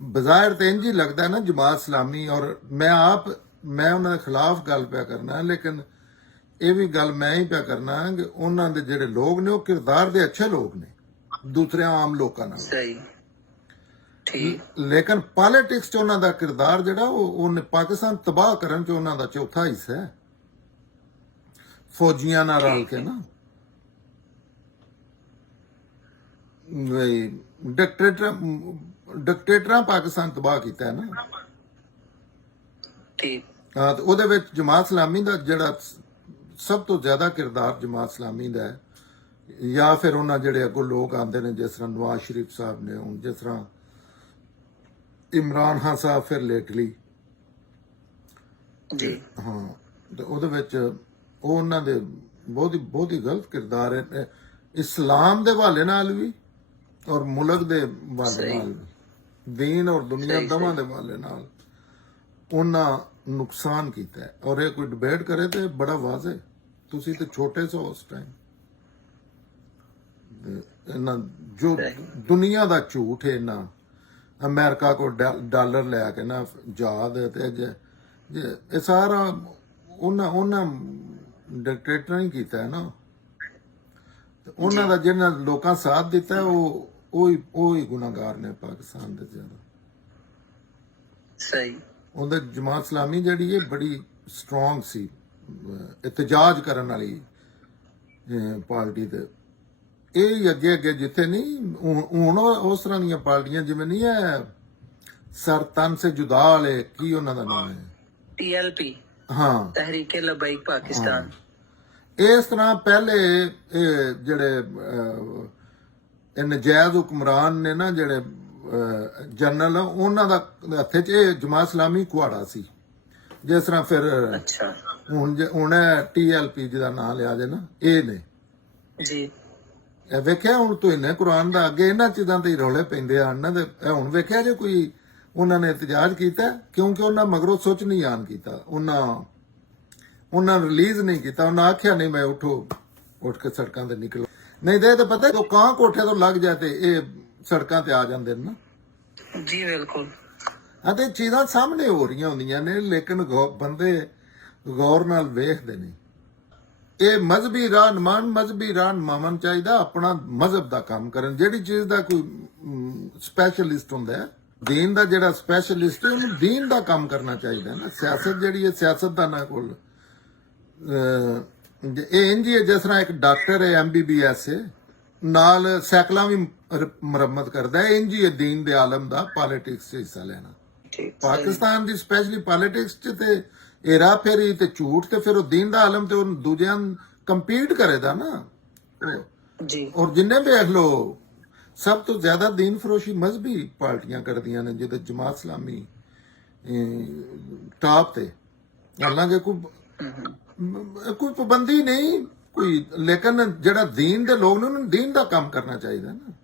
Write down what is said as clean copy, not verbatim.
बाज़ाहिर तो इंज ही लगता है ना जमात इस्लामी, और मैं उन्होंने खिलाफ गल पिया करना, लेकिन ये भी गल मैं ही पिया करना कि उन्होंने जेडे लोग ने वो किरदार दे अच्छे लोग ने दूसरे आम लोगों नाल, सही ठीक लेकिन पॉलिटिक्स च उन्हों का किरदार जड़ा वो पाकिस्तान तबाह करन च उन्हों का चौथा हिस्सा है, फौजियां नाल रल के ना डिक्टेटर पाकिस्तान तबाह किया है ना। ठीक हाँ, तो ਉਹਦੇ ਵਿੱਚ ਜਮਾਤ ਇਸਲਾਮੀ ਦਾ ਜਿਹੜਾ ਸਭ ਤੋਂ ਜ਼ਿਆਦਾ ਕਿਰਦਾਰ ਜਮਾਤ ਇਸਲਾਮੀ ਦਾ ਹੈ, ਜਾਂ ਫਿਰ ਉਹਨਾਂ ਜਿਹੜੇ ਅੱਗੋਂ ਲੋਕ ਆਉਂਦੇ ਨੇ ਜਿਸ ਤਰ੍ਹਾਂ ਨਵਾਜ਼ ਸ਼ਰੀਫ ਸਾਹਿਬ ਨੇ, ਹੁਣ ਜਿਸ ਤਰ੍ਹਾਂ ਇਮਰਾਨ ਖਾਨ ਸਾਹਿਬ ਫਿਰ ਲੇਟਲੀ ਜੀ ਹਾਂ, ਤੇ ਉਹਦੇ ਵਿੱਚ ਉਹ ਉਹਨਾਂ ਦੇ ਬਹੁਤ ਹੀ ਗਲਤ ਕਿਰਦਾਰ ਹੈ ਇਸਲਾਮ ਦੇ ਹਵਾਲੇ ਨਾਲ ਵੀ ਔਰ ਮੁਲਕ ਦੇ ਹਵਾਲੇ ਨਾਲ ਵੀ, दीन और दुनिया दवां दे हवाले नाल उन्हें नुकसान किया है। और ये कोई डिबेट करे तो बड़ा वाजे, तुसी तो छोटे सो उस टाइम जो दुनिया का झूठ है ना, अमेरिका को डॉलर लिया के ना जाद ये सारा उन्हें डिक्टेटर ही किया है ना, उन्होंने जिन्हें लोगों साथ दिता है वो ही गुनाहगार ने पाकिस्तान दे ज्यादा। सही उन्हें जमात इस्लामी जी है बड़ी स्ट्रोंग सी, एहतजाज करने वाली पार्टी ते ये अगे अगे जिथे नहीं हूं उस तरह दी पार्टियां जिवें नहीं है सर तन से जुदा वाले की उन्हों का नाम है TLP, हाँ तहरीके लबैक पाकिस्तान। इस तरह पहले जेड़े नजायज हुक्मरान ने ना जेड़े जनरल उन्हों का हथे च जमात इस्लामी कुहाड़ा सी, जिस तरह फिर अच्छा हुण TLP जिहदा नाम लिया जे ना ये ने जी वेख्या हुण तो इन्हें कुरान का अगे इन्हां चीज़ां ते रौले पैंदे आन ते हुण वेख्या जे कोई उन्होंने एहतजाज किया, क्योंकि उन्हें मगरों सोच नहीं आन किया, उन्हें रिलीज नहीं किया, उन्हें आख्या नहीं मैं उठ के सड़कों से निकलो, नहीं तो पता तो कां कोठे तो लग जाते ये सड़कों ते आ जाते ना जी बिल्कुल। ਅਤੇ ਚੀਜ਼ਾਂ ਸਾਹਮਣੇ ਹੋ ਰਹੀਆਂ ਹੁੰਦੀਆਂ ਨੇ, ਲੇਕਿਨ ਬੰਦੇ ਗੌਰ ਨਾਲ ਵੇਖਦੇ ਨਹੀਂ। ਇਹ ਮਜ਼ਹਬੀ ਰਹਿਨੁਮਾਵਾਂ ਨੂੰ ਚਾਹੀਦਾ ਆਪਣਾ ਮਜ਼ਹਬ ਦਾ ਕੰਮ ਕਰਨ, ਜਿਹੜੀ ਚੀਜ਼ ਦਾ ਕੋਈ ਸਪੈਸ਼ਲਿਸਟ ਹੁੰਦਾ ਹੈ, ਦੀਨ ਦਾ ਜਿਹੜਾ ਸਪੈਸ਼ਲਿਸਟ ਹੈ ਉਹਨੂੰ ਦੀਨ ਦਾ ਕੰਮ ਕਰਨਾ ਚਾਹੀਦਾ ਨਾ। ਸਿਆਸਤ ਜਿਹੜੀ ਹੈ ਸਿਆਸਤਦਾਨਾਂ ਕੋਲ ਇਹ ਇੰਜ ਹੀ ਹੈ ਜਿਸ ਤਰ੍ਹਾਂ ਇੱਕ ਡਾਕਟਰ ਹੈ MBBS ਹੈ ਨਾਲ ਸਾਈਕਲਾਂ ਵੀ ਮੁਰੰਮਤ ਕਰਦਾ ਹੈ, ਇੰਜ ਹੀ ਹੈ ਦੀਨ ਦੇ ਆਲਮ ਦਾ ਪੋਲਿਟਿਕਸ 'ਚ ਹਿੱਸਾ ਲੈਣਾ। पाकिस्तान की स्पैशली पॉलिटिक्स च हेरा फेरी ते झूठ ते फिर दीन दा आलम ते दूजियां कंपीट करेगा ना जी। और जिन्ने भी देख लो सब तो ज्यादा दीन फरोशी मजहबी पार्टियां करदियां ने, जिहदे जमात इस्लामी टॉप ते, हालांकि कोई पाबंदी नहीं कोई, लेकिन जेड़ा दीन दे लोग ने उन्हें दीन दा काम करना चाहिए ना।